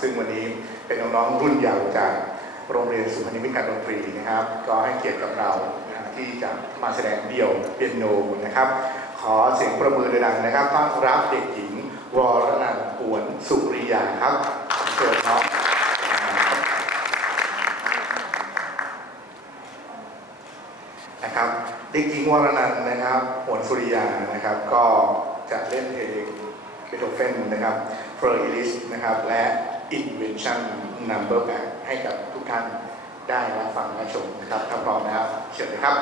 ซึ่งวันนี้เป็นน้องๆรุ่นเยาว์จากโรงเรียนสุพรรณวิทย์การดนตรีนะครับ ก็ให้เกียรติกับเราที่จะมาแสดงเดี่ยวเปียโนนะครับ ขอเสียงประมือดังๆนะครับต้อนรับเด็กหญิงวรนันท์ปวนสุริยาครับเชิญน้องนะครับเด็กหญิงวรนันท์นะครับปวนสุริยานะครับ ก็จะเล่นเพลงเบโธเฟนนะครับเฟอร์อิลิสนะครับ และ Invention Number 8ให้กับทุกท่านได้รับฟังและชมนะครับถ้าพร้อมแล้วเชิญเลยครับ